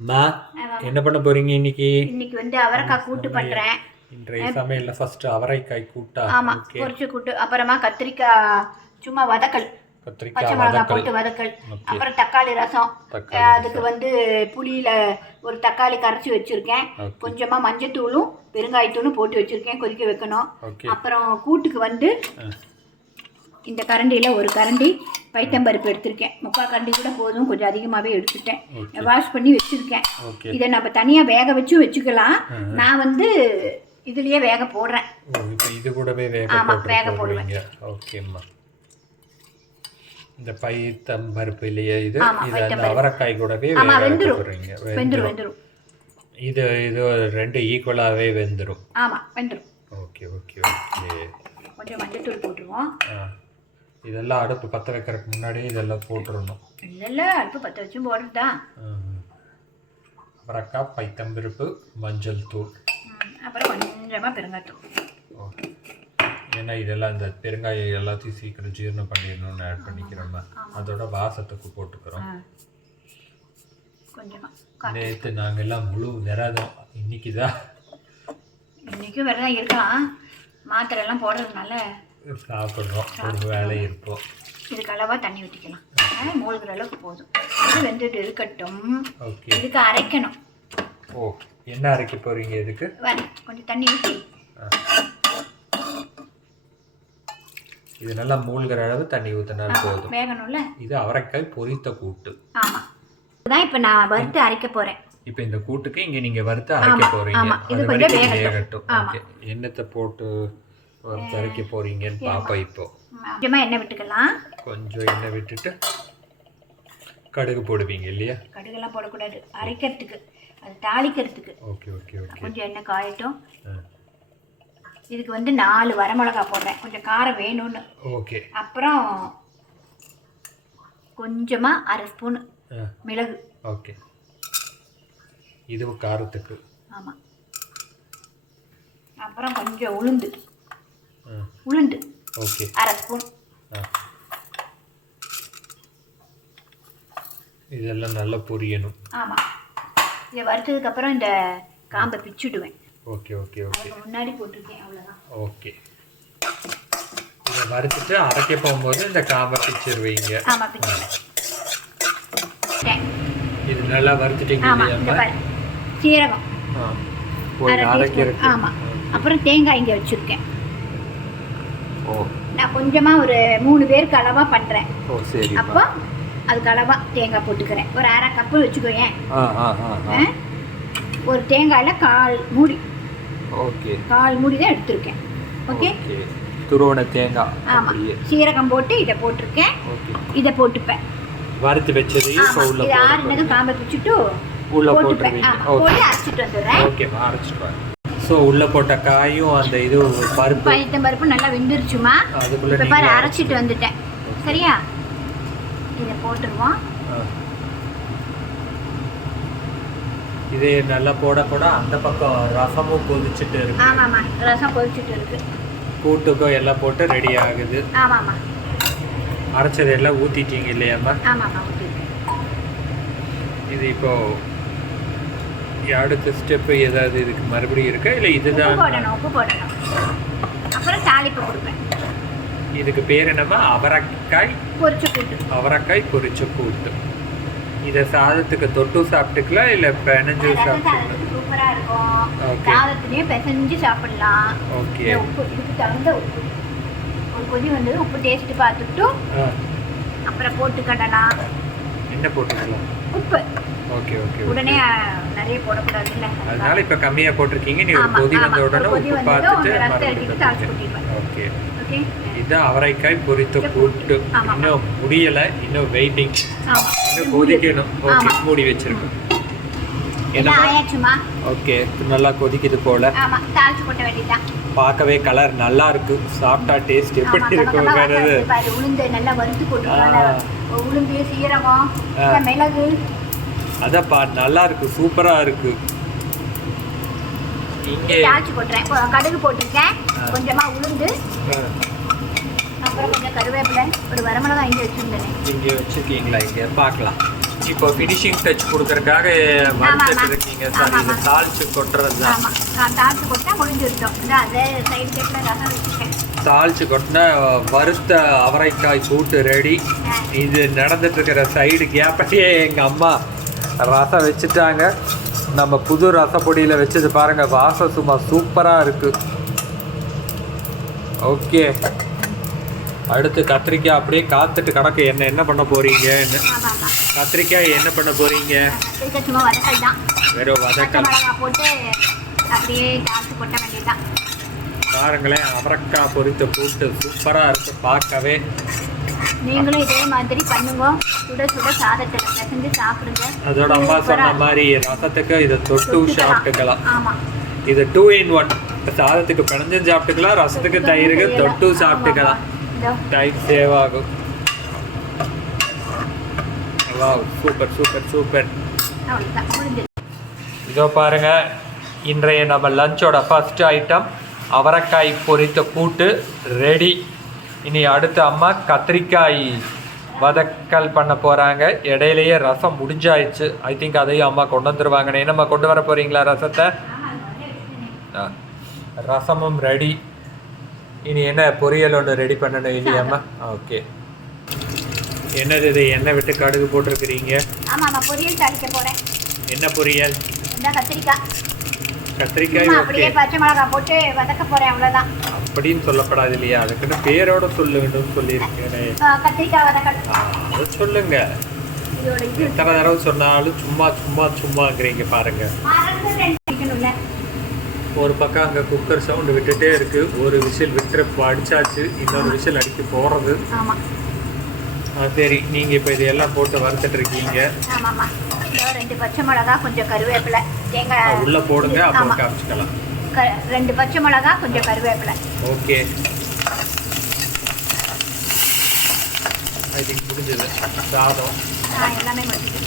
அம்மா என்ன பண்ண போறீங்க இன்னைக்கு? இன்னைக்கு வந்து அவரைக்காய் கூட்டு பண்றேன். இன்றைய சமையல்ல ஃபர்ஸ்ட் அவரைக்காய் கூட்டா? ஆமா, பொரிச்சு கூட்டு. அப்புறமா கத்திரிக்காய் சும்மா வதக்கல், பச்சை மிளகாய் போட்டு வதக்கல். அப்புறம் தக்காளி ரசம், அதுக்கு வந்து புளியில ஒரு தக்காளி கரைச்சி வச்சிருக்கேன். கொஞ்சமா மஞ்சத்தூளும் பெருங்காயத்தூளும் போட்டு வச்சிருக்கேன், கொதிக்க வைக்கணும். அப்புறம் கூட்டுக்கு வந்து இந்த கரண்டியில் ஒரு கரண்டி பைத்தம்பருப்பு எடுத்திருக்கேன். 3/4 கரண்டி கூட போதும், கொஞ்சம் அதிகமாகவே எடுத்துட்டேன். வாஷ் பண்ணி வச்சுருக்கேன். இதை நம்ம தனியாக வேக வச்சும் வச்சுக்கலாம். நான் வந்து இதுலேயே வேக போடுறேன். இது கூடவே வேக போடுவேன். ஓகேம்மா. இந்த பைத்தம்பருப்பு இல்லையே, இது அவரைக்காய் கூடவே வெந்துடும். இது 2 ஈக்குவலாகவே வெந்துடும். ஆமாம், வெந்துடும். Okay okay okay. கொஞ்சம் மஞ்சத்தூள் போட்டுருவோம். இதெல்லாம் அடுப்பு பற்ற வைக்கிறதுக்கு முன்னாடியே இதெல்லாம் போட்டுடணும். இல்லை, அடுப்பு பற்ற வச்சும் போடுறது தான். அவரைக்காய், பைத்தம்பருப்பு, மஞ்சள் தூள், அப்புறம் கொஞ்சமாக பெருங்காயத்தூள். ஓகே. ஏன்னா இதெல்லாம் இந்த பெருங்காயம் எல்லாத்தையும் சீக்கிரம் ஜீரணம் பண்ணிடணும்னு ஆட் பண்ணிக்கிறோம். அதோட வாசத்துக்கு போட்டுக்கிறோம். கொஞ்சமாக நேற்று நாங்கள் எல்லாம் முழு விரதம். இன்னைக்குதான் விரதம் இருக்கலாம். மாத்திரை எல்லாம் போடுறதுனால சாப்பிட்றோம். ஒரு வேலை இருப்போம். இதுக்கு அளவாக தண்ணி ஊற்றிக்கலாம். மூழ்கிற அளவுக்கு போதும். அது வெந்துட்டு இருக்கட்டும். ஓகே. இதுக்கு அரைக்கணும். ஓ, என்ன அரைக்க போறீங்க? இதுக்கு கொஞ்சம் தண்ணி ஊற்றி இது நல்லா மூழ்கிற அளவு தண்ணி ஊற்றினாலும் போதும். வேகணும்ல. இது அவரைக்காய் பொரித்த கூட்டு. ஆமாம், இதுதான் இப்போ நான் வறுத்து அரைக்க போகிறேன். இப்போ இந்த கூட்டுக்கு இங்கே நீங்கள் வறுத்து அரைக்க போகிறீங்க. இது கொஞ்சம் வேகட்டும். ஓகே. எண்ணெத்தை போட்டு வறுத்து அரைக்க போகிறீங்கன்னு பார்ப்போம். இப்போ கொஞ்சமாக எண்ணெய் விட்டுக்கலாம். கொஞ்சம் எண்ணெய் விட்டுட்டு கடுகு போடுவீங்க இல்லையா? கடுகெல்லாம் போடக்கூடாது, அரைக்கிறதுக்கு, அது தாளிக்கிறதுக்கு. Okay okay okay. கொஞ்சம் எண்ணெய் காயட்டும். இதுக்கு வந்து 4 வரமிளகா போடுறேன், கொஞ்சம் காரம் வேணும்னு. ஓகே. அப்புறம் கொஞ்சமாக 1/2 ஸ்பூன் மிளகு. ஓகே. இது காரத்துக்கு. ஆமாம். அப்புறம் கொஞ்சம் உளுந்து. ஓகே. 1/2 ஸ்பூன். இதெல்லாம் நல்லா பொரியணும். ஆமாம். இதை வறுத்ததுக்கப்புறம் இந்த காம்பை பிச்சுடுவேன். Okay okay okay. முன்னாடி போட்டிருக்கேன், அவ்வளோதான். ஓகே. இதை வறுத்துட்டு அரைக்க போகும்போது இந்த காம்பை பிச்சிருவீங்க. ஆமாம், பிச்சுடுவேன். இது நல்லா வறுத்துட்டீங்க இல்லையா? சீரகம் அரைக்கிறது. ஆமாம். அப்புறம் தேங்காய் இங்கே வச்சுருக்கேன். ஓ, நான் கொஞ்சமாக ஒரு 3 பேருக்கு அளவாக பண்ணுறேன். ஓ சரி. அப்போ அதுக்கு அளவாக தேங்காய் போட்டுக்கிறேன். ஒரு 1/2 கப்பு வச்சுக்கோயேன். ஒரு தேங்காயில் 1/4 மூடி. ஓகே. 1/4 மூடி தான் எடுத்திருக்கேன். ஓகே. துருவன தேங்காய். ஆமாம். சீரகம் போட்டு இதை போட்டிருக்கேன். இதை போட்டுப்பேன். வறுத்து வச்சதையும் உள்ள இது ஆறுனதும் காம்பை பிச்சுட்டு உள்ள போட்டுப்பேன். போட்டு அரைச்சிட்டு வந்துடுறேன். ஓகேம்மா, அரைச்சிட்டு. ஸோ உள்ள போட்ட காயும் அந்த இது பருப்பு நல்லா வெந்துருச்சுமா. இப்போ பாரு, அரைச்சிட்டு வந்துட்டேன். சரியா? இதை போட்டுருவோம். இது நல்லா போட போட அந்த பக்கம் ரசமும் கொதிச்சுட்டு இருக்கு. ஆமாம்மா, ரசம் கொதிச்சுட்டு இருக்கு. கூட்டுக்கும் எல்லாம் போட்டு ரெடி ஆகுது. ஆமாம்மா. அரைச்சது எல்லாம் ஊற்றிட்டீங்க இல்லையாம்மா? ஆமாம்மா, ஊற்றிட்டேன். இது இப்போ அடுத்த ஸ்டெப்பு ஏதாவது இதுக்கு மறுபடியும் இருக்கா இல்லை இதுதான்? உப்பு போடணும். அப்புறம் தாளிப்பு கொடுப்பேன். இதுக்கு பேர் என்னம்மா? அவரைக்காய் பொரிச்ச கூட்டு. அவரைக்காய் பொரிச்ச கூட்டு. இதை சாதத்துக்கு தொட்டு சாப்பிட்டுக்கலாம் இல்லை பிணைஞ்சு சாப்பிட்டுக்கலாம்? சூப்பராக இருக்கும். சாதத்துலேயே பிசைஞ்சு சாப்பிடலாம். ஓகே. உப்பு இதுக்கு தகுந்த உப்பு. ஒரு கொதி வந்தது உப்பு டேஸ்ட்டு பார்த்துட்டு அப்புறம் போட்டுக்கிடலாம். என்ன போட்டுக்கலாம்? உப்பு. Okay okay. உடனே நிறைய போடக்கூடாது இல்லை, அதனால இப்போ கம்மியாக போட்டிருக்கீங்க. நீ ஒரு கொதி வந்த உடனே உப்பு பார்த்துட்டு. ஓகே. இதுதான் அவரைக்காய் பொரித்த கூட்டு. இன்னும் முடியலை, இன்னும் வெயிட்டிங், இன்னும் கொதிக்கணும். ஓகே, மூடி வச்சிருக்கோம். ஓகே, நல்லா கொதிக்குது போல. பார்க்கவே கலர் நல்லா இருக்கு. சாப்பிட்டா டேஸ்ட் எப்படி இருக்கும்? உளுந்து நல்லா வறுத்து போட்டுருக்கோம். உளுந்து, சீரகம், மிளகு. அதான்ப்பா, நல்லா இருக்கு, சூப்பரா இருக்கு. இங்கே தாளிச்சு போட்டுறேன். கடுகு போட்டிருக்கேன், கொஞ்சமா உளுந்து, அப்புறம் கொஞ்சம் கருவேப்பிலை, ஒரு வரமிளகாய் இங்கே வச்சுருந்தேன். இங்கே வச்சுருக்கீங்களா? இங்கே பார்க்கலாம். இப்போ ஃபினிஷிங் டச் கொடுக்கறதுக்காக வறுத்துட்டு இருக்கீங்க. சாரி, இது தாளிச்சு கொட்டுறது தான். தாளிச்சு கொட்டா முடிஞ்சிருக்கும். அதே சைடு கேட்ல ரசம் வச்சுட்டேன். தாளிச்சு கொட்டினா வறுத்த அவரைக்காய் கூட்டு ரெடி. இது நடந்துட்டு இருக்கிற சைடு கேப்பையே எங்கள் அம்மா ரசம் வச்சுட்டாங்க. நம்ம புது ரசப்பொடியில் வச்சது பாருங்கள், வாசம் சும்மா சூப்பராக இருக்குது. ஓகே, அடுத்து கத்திரிக்காய் அப்படியே காத்துட்டு கிடக்கு. என்ன பண்ண போறீங்க? கத்திரிக்காய் என்ன பண்ண போறீங்க? வெறும் வதக்கல் போட்டு அப்படியே தாளிச்சு கொட்ட வேண்டியதுதான். பாருங்களேன், அவரைக்காய் பொரித்த கூட்டு சூப்பராக இருக்கு பார்க்கவே. நீங்களும் இதே மாதிரி பண்ணுங்க. சுட சுட சாதத்தை பிசைஞ்சு சாப்பிடுங்க. அதோட அம்மா சொன்ன மாதிரி ரசத்துக்கு இதை தொட்டு சாப்பிட்டுக்கலாம். ஆமாம், இது 2 in 1. சாதத்துக்கு பிணைஞ்சும் சாப்பிட்டுக்கலாம், ரசத்துக்கு தயிருக்கு தொட்டு சாப்பிட்டுக்கலாம். டைம் சேவ் ஆகும். Super super super. இதோ பாருங்க, இன்றைய நம்ம லஞ்சோட ஃபர்ஸ்ட் ஐட்டம் அவரைக்காய் பொரித்த கூட்டு ரெடி. இனி அடுத்து அம்மா கத்திரிக்காய் வதக்கல் பண்ண போகிறாங்க. இடையிலேயே ரசம் முடிஞ்சாயிடுச்சு. ஐ திங்க் அதையும் அம்மா கொண்டு வந்துருவாங்கண்ணே. என்னம்மா கொண்டு வர போகிறீங்களா ரசத்தை? ரசமும் ரெடி. இனி என்ன பொரியல் ஒன்று ரெடி பண்ணணும் இல்லையாம்மா? ஓகே. என்னது இது? எண்ணெய் விட்டு கடுகு போட்டிருக்கிறீங்க? ஆமாம், பொரியல் தாளிக்க போகிறேன். என்ன பொரியல்? கத்திரிக்காய். கத்திரிக்காய் அப்படியே பச்சை மிளகாய் போட்டு வதக்க போகிறேன், அவ்வளோதான். அப்படின்னு சொல்லப்படாது இல்லையா? அதுக்குன்னு பேரோட சொல்ல வேண்டும் சொல்லியிருக்கேன். கத்திரிக்காய் வதக்கல் அதை சொல்லுங்க. எத்தனை தடவை சொன்னாலும் சும்மா சும்மா சும்மாங்கிறீங்க பாருங்க. ஒரு பக்கம் அங்கே குக்கர் சவுண்டு விட்டுட்டே இருக்கு. ஒரு விசில் விட்டு அடிச்சாச்சு, இன்னொரு விசில் அடிக்க போகிறது. சரி, நீங்கள் இப்போ இதெல்லாம் போட்டு வறுத்துட்டு இருக்கீங்க. 2 பச்சை மிளகா, கொஞ்சம் கருவேப்பிலை, தேங்காய் உள்ள போடுங்க, அப்புறம் காமிச்சிக்கலாம். 2 பச்சை மிளகா, கொஞ்சம் கருவேப்பிலை. ஓகே, ஐ திங்க் முடிஞ்சது. சாதம் எல்லாமே முடிஞ்சது.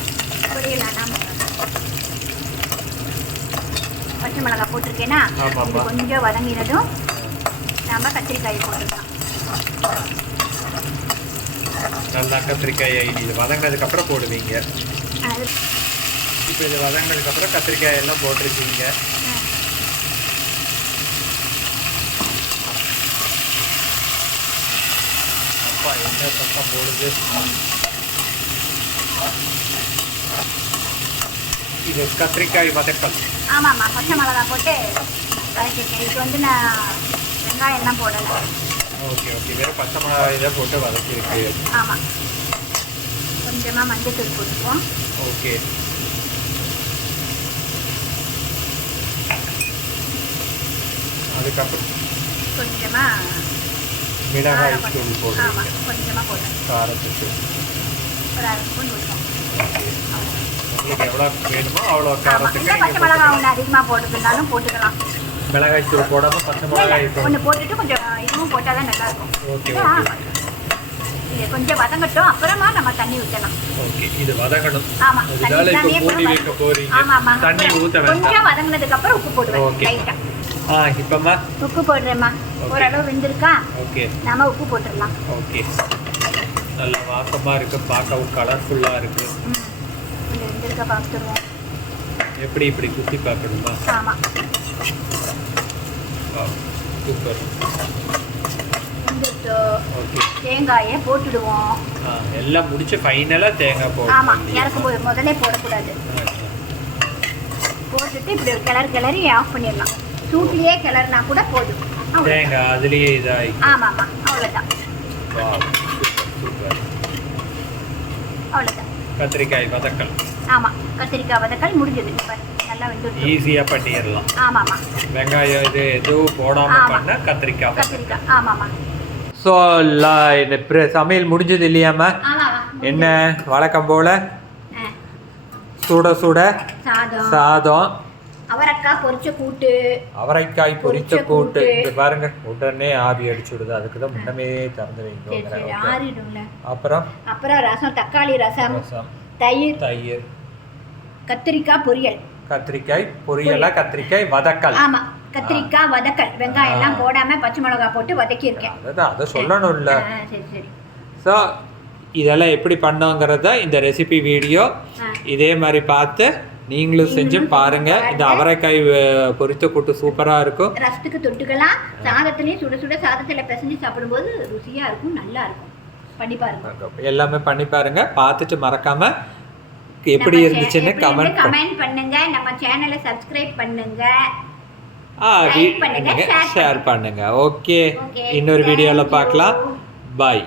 பொரியலாம். பச்சை மிளகா போட்டிருக்கேன்னா கொஞ்சம் வதங்கினதும் நம்ம கத்திரிக்காய் போட்டுக்கலாம். நல்லா கத்திரிக்காய் இது வதங்கினதுக்கப்புறம் போடுவீங்க. இப்போ இது வதங்கினதுக்கப்புறம் கத்திரிக்காய் எல்லாம் போட்டிருக்கீங்க. அப்பா என்ன சத்தம் போடுது? இது கத்திரிக்காய் வதக்கல். ஆமாம்மா, பச்சை மிளகா போட்டு வதக்கிருக்கேன். இதுக்கு வந்து நான் வெங்காயம் எல்லாம் போடலை. ஓகே ஓகே, வெறும் பச்சை மிளகாய் இதை போட்டு வதக்கிருக்கு. ஆமாம், கொஞ்சமாக மஞ்சள் தூள் போட்டுக்குவோம். ஓகே, அதுக்கப்புறம் கொஞ்சமாக மிளகாய் தூள் போட்டு. ஆமாம், கொஞ்சமாக போட்டேன். காரத்துக்கு ஒரு 1/2 ஸ்பூன் ஊற்றுவோம். உங்களுக்கு எவ்வளோ வேணுமோ அவ்வளோ காரத்துக்கு. பச்சை மிளகாய் ஒன்று அதிகமாக போட்டுருந்தாலும் போட்டுக்கலாம். மிளகாய் தூள் போடாமல் பச்சை மிளகாய் ஒன்று போட்டுட்டு கொஞ்சம் இதுவும் போட்டால் தான் நல்லாயிருக்கும். ஓகே, இது கொஞ்சம் வதங்கட்டும், அப்புறமா நம்ம தண்ணி ஊற்றலாம். ஓகே, இது வதங்கணும். ஆமாம், தண்ணி வைக்க போறீங்க. தண்ணி ஊற்ற வேண்டாம். கொஞ்சம் வதங்கினதுக்கு அப்புறம் உப்பு போடுவேன் லைட்டாக. இப்போம்மா உப்பு போடுறேம்மா. ஓரளவு வெந்திருக்கா? ஓகே, நாம உப்பு போட்டுடலாம். ஓகே, நல்ல வாசமாக இருக்குது, பார்க்கவும் கலர்ஃபுல்லாக இருக்குது. கொஞ்சம் வெந்திருக்கா பார்த்துருவோம். எப்படி இப்படி குத்தி பார்க்கணுமா? ஆமாம், சூப்பர். ஓகே, தேங்காயை போட்டுடுவோம். எல்லாம் முடிச்சு ஃபைனலாக தேங்காய் போடும். ஆமாம், இறக்கும் போது முதல்ல போடக்கூடாது. போட்டுட்டு இப்படி ஒரு கிளறி ஆஃப் பண்ணிடலாம். சூட்லேயே கிளறினா கூட போதும். தேங்காய் அதுலேயே இதாகி. ஆமாம் ஆமாம், அவ்வளோதான். சூப்பர், அவ்வளோதான். கத்திரிக்காய் வதக்கல். ஆமாம், கத்திரிக்காய் வதக்கல் முடிஞ்சது. நல்லா வெந்துடும், ஈஸியாக பண்ணிடலாம். ஆமாம்மா, வெங்காயம் இது எதுவும் போடாமல் பண்ண கத்திரிக்காய். ஆமாம்மா. ஸோ சமையல் முடிஞ்சது இல்லையாம்மா? என்ன வழக்கம் போல் சுட சுட சாதம், அவரைக்காய் பொரிச்ச கூட்டு. அவரைக்காய் பொரிச்ச கூட்டு. இது பாருங்க, உடனே ஆவி அடிச்சு விடுது. அதுக்கு தான் முன்னமே திறந்து வைங்க. அப்புறம் ரசம், தக்காளி ரசம், தயிர், கத்திரிக்காய் பொரியல். கத்திரிக்காய் பொரியலா? கத்திரிக்காய் வதக்கல். ஆமா, கத்திரிக்காய் வதக்கல். வெங்காயம் எல்லாம் போடாம பச்சை மிளகாய் போட்டு வதக்கி இருக்கேன். அதை சொல்லணும்ல. சரி சரி. ஸோ இதெல்லாம் எப்படி பண்ணோங்கிறத இந்த ரெசிபி வீடியோ இதே மாதிரி பார்த்து நீங்களும் செஞ்சு பாருங்க. இந்த அவரைக்காய் பொரித்த கூட்டு சூப்பராக இருக்கும். ரசத்துக்கு தொட்டுக்கலாம், சாதத்துலேயும் சுட சுட சாதத்தில் பிசைஞ்சு சாப்பிடும்போது ருசியாக இருக்கும், நல்லா இருக்கும். பண்ணி பாருங்க, எல்லாமே பண்ணி பாருங்க. பார்த்துட்டு மறக்காம எப்படி இருந்துச்சுன்னு கமெண்ட் பண்ணுங்க. நம்ம சேனலை சப்ஸ்கிரைப் பண்ணுங்க, ஷேர் பண்ணுங்க. ஓகே, இன்னொரு வீடியோவில் பார்க்கலாம். பாய்.